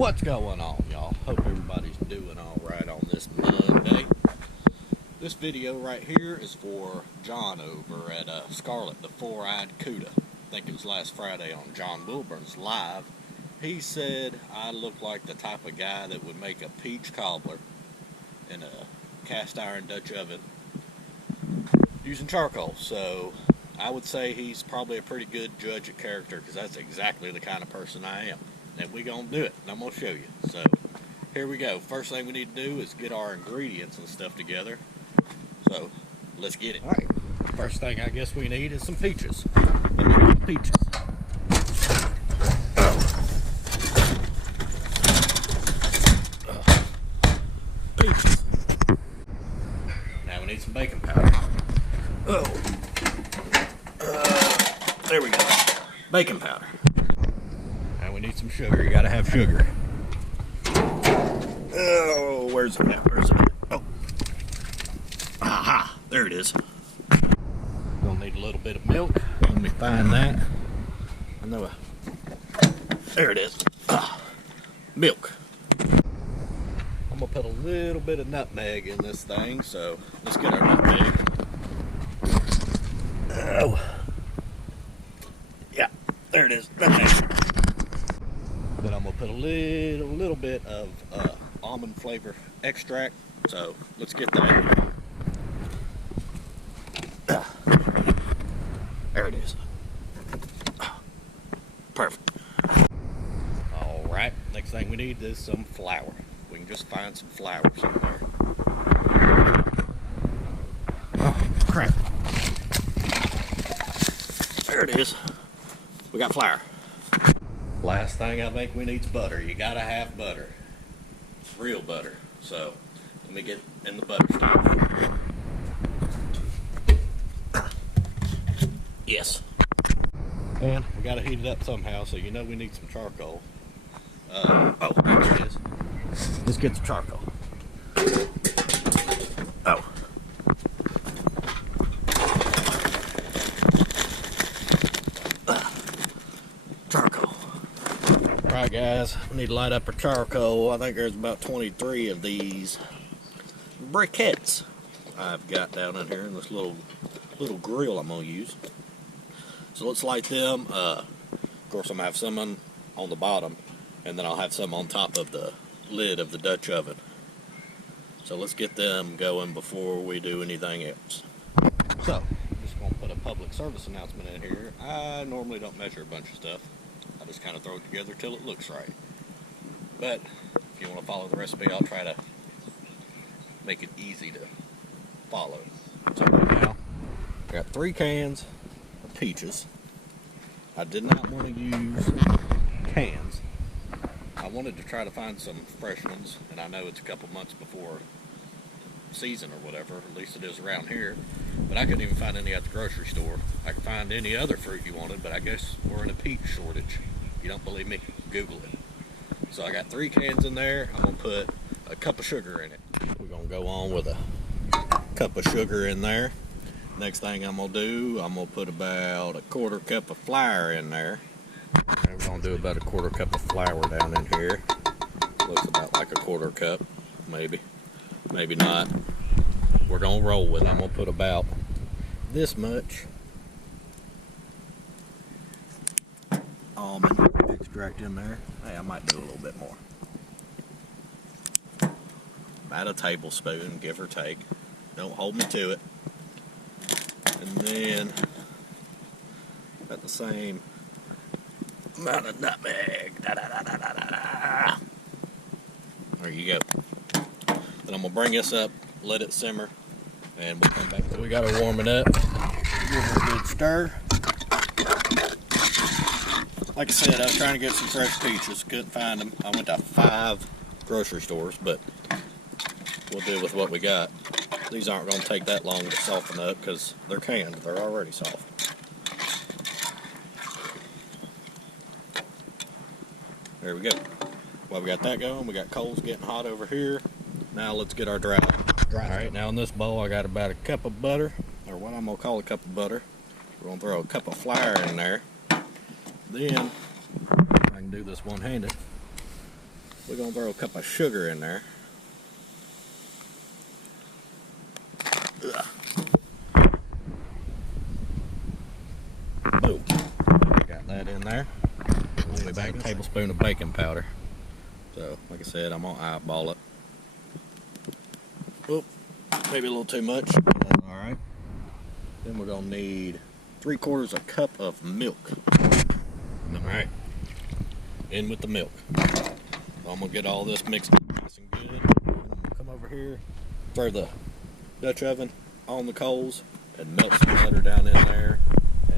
What's going on, y'all? Hope everybody's doing alright on this Monday. This video right here is for John over at Scarlet, the Four-Eyed Cuda. I think it was last Friday on John Wilburn's Live. He said I look like the type of guy that would make a peach cobbler in a cast iron Dutch oven using charcoal. So I would say he's probably a pretty good judge of character, because that's exactly the kind of person I am. And we're going to do it, and I'm going to show you. So here we go. First thing we need to do is get our ingredients and stuff together. So let's get it. Alright, first thing I guess we need is some peaches. Peaches. Peaches. Now we need some baking powder. There we go. Baking powder. Now we need some sugar. You gotta have sugar. Oh, where's it at? Where's it at? Oh. Aha! There it is. Gonna need a little bit of milk. Let me find that. I know there it is. Milk. I'm gonna put a little bit of nutmeg in this thing, so let's get our nutmeg. Oh. Yeah, there it is. Nutmeg. Then I'm gonna put a little bit of almond flavor extract. So let's get that. There it is. Perfect. All right. Next thing we need is some flour. We can just find some flour somewhere. Oh, crap. There it is. We got flour. Last thing I think we need is butter. You gotta have butter. It's real butter. So let me get in the butter stove. Yes. And we gotta heat it up somehow, so you know we need some charcoal. Oh, there it is. Let's get the charcoal. Oh. Charcoal. Alright guys, we need to light up our charcoal. I think there's about 23 of these briquettes I've got down in here in this little grill I'm going to use. So let's light them. Of course I'm going to have some on the bottom, and then I'll have some on top of the lid of the Dutch oven. So let's get them going before we do anything else. So, I'm just going to put a public service announcement in here. I normally don't measure a bunch of stuff. I just kind of throw it together till it looks right. But if you want to follow the recipe, I'll try to make it easy to follow. So right now, I got 3 cans of peaches. I did not want to use cans. I wanted to try to find some fresh ones, and I know it's a couple months before season or whatever, at least it is around here, but I couldn't even find any at the grocery store. I could find any other fruit you wanted, but I guess we're in a peach shortage. If you don't believe me, Google it. So I got 3 cans in there. I'm going to put a cup of sugar in it. We're going to go on with a cup of sugar in there. Next thing I'm going to do, I'm going to put about a 1/4 cup of flour in there. And we're going to do about a 1/4 cup of flour down in here. Looks about like a 1/4 cup, maybe. Maybe not. We're going to roll with it. I'm going to put about this much almond extract in there. Hey, I might do a little bit more. About a tablespoon, give or take. Don't hold me to it. And then about the same amount of nutmeg. There you go. Then I'm going to bring this up, let it simmer, and we'll come back. So we got to warm it up. Give it a good stir. Like I said, I was trying to get some fresh peaches. Couldn't find them. I went to 5 grocery stores, but we'll deal with what we got. These aren't going to take that long to soften up because they're canned. They're already soft. There we go. Well, we got that going. We got coals getting hot over here. Now let's get our dry. Alright, now in this bowl I got about a cup of butter, or what I'm going to call a cup of butter. We're going to throw a cup of flour in there. Then, I can do this one-handed. we're gonna throw a cup of sugar in there. Ugh. Boom. Got that in there. Only about a tablespoon of baking powder. So, like I said, I'm gonna eyeball it. Oop, maybe a little too much. That's all right. Then we're gonna need 3/4 a cup of milk. All right, in with the milk. So I'm gonna get all this mixed up nice and good. I'm gonna come over here, throw the Dutch oven on the coals, and melt some butter down in there,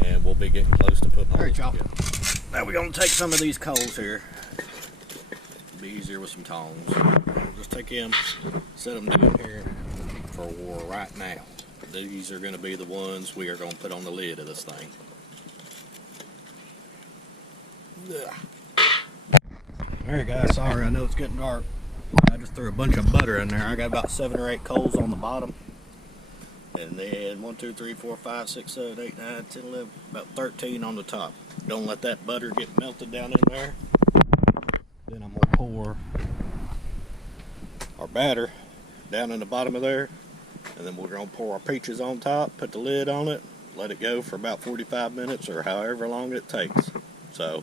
and we'll be getting close to putting all this together. Now we're gonna take some of these coals here. It'll be easier with some tongs. We'll just take them, set them down here for right now. These are gonna be the ones we are gonna put on the lid of this thing. Alright guys, sorry, I know it's getting dark. I just threw a bunch of butter in there. I got about 7 or 8 coals on the bottom. And then 1, 2, 3, 4, 5, 6, 7, 8, 9, 10, 11, about 13 on the top. Don't let that butter get melted down in there. Then I'm going to pour our batter down in the bottom of there. And then we're going to pour our peaches on top, put the lid on it, let it go for about 45 minutes or however long it takes. So,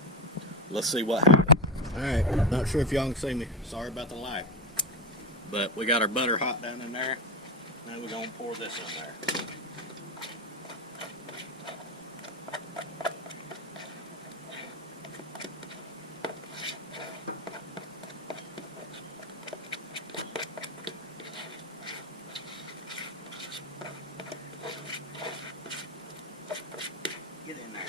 let's see what happens. Alright, not sure if y'all can see me. Sorry about the light. But we got our butter hot down in there. Now we're going to pour this in there. Get in there.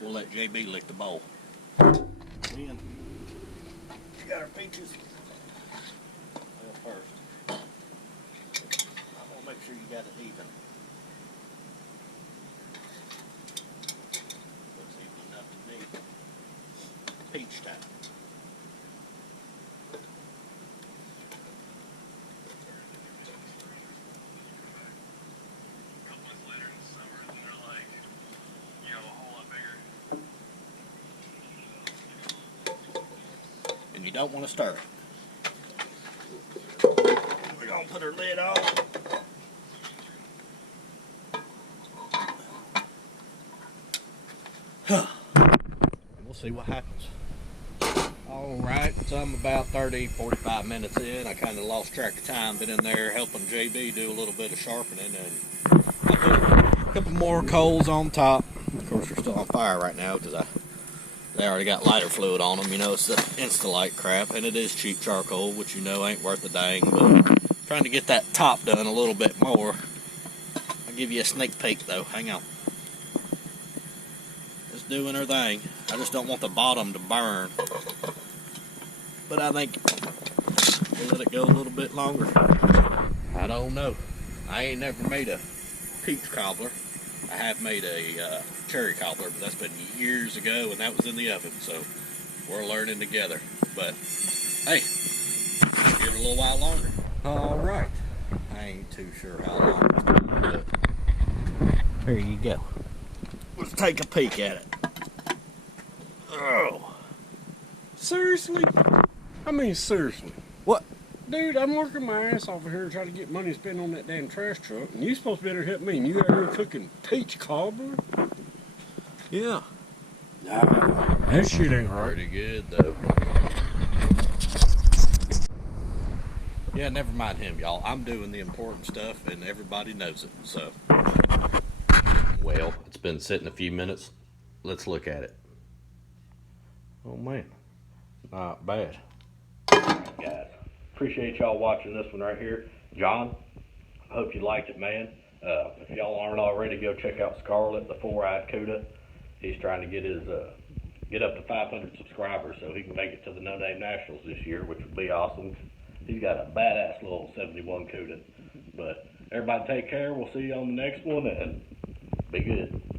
We'll let JB lick the bowl. Then, we got our peaches. Well, first, I want to make sure you got it even. Looks even enough to me. Peach time. And you don't want to stir it. We're going to put our lid on. We'll see what happens. Alright, so I'm about 30-45 minutes in. I kind of lost track of time. Been in there helping JB do a little bit of sharpening, and I put a couple more coals on top. Of course, they're still on fire right now because they already got lighter fluid on them. You know, it's the Insta-Light crap, and it is cheap charcoal, which you know ain't worth a dang, but trying to get that top done a little bit more. I'll give you a sneak peek though. Hang on. It's doing her thing. I just don't want the bottom to burn. But I think we'll let it go a little bit longer. I don't know. I ain't never made a peach cobbler. I have made a cherry cobbler, but that's been years ago, and that was in the oven, so we're learning together. But, hey, give it a little while longer. All right. I ain't too sure how long it's going to do. There you go. Let's take a peek at it. Oh. Seriously? I mean, seriously. What? Dude, I'm working my ass off here trying to get money to spend on that damn trash truck, and you supposed to be able to help me, and you out here cooking peach cobbler? Yeah. Nah, that shit ain't right. Pretty good, though. Yeah, never mind him, y'all. I'm doing the important stuff, and everybody knows it, so. Well, it's been sitting a few minutes. Let's look at it. Oh, man. Not bad. Guys, appreciate y'all watching this one right here. John, I hope you liked it, man. If y'all aren't already, go check out Scarlett, the four-eyed Cuda. He's trying to get his get up to 500 subscribers so he can make it to the No Name Nationals this year, which would be awesome. He's got a badass little 71 Cuda. But everybody take care. We'll see you on the next one, and Be good.